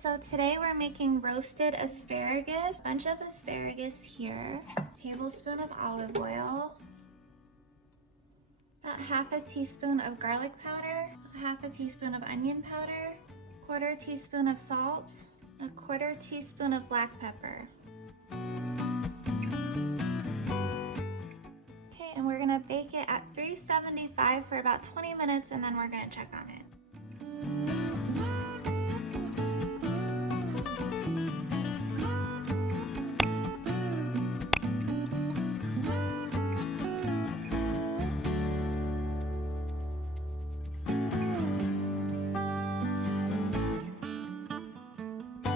so today we're making roasted asparagus. Bunch of asparagus here. Tablespoon of olive oil. About half a teaspoon of garlic powder. Half a teaspoon of onion powder. Quarter teaspoon of salt. A quarter teaspoon of black pepper. Okay, and we're gonna bake it at 375 for about 20 minutes and then we're gonna check on it.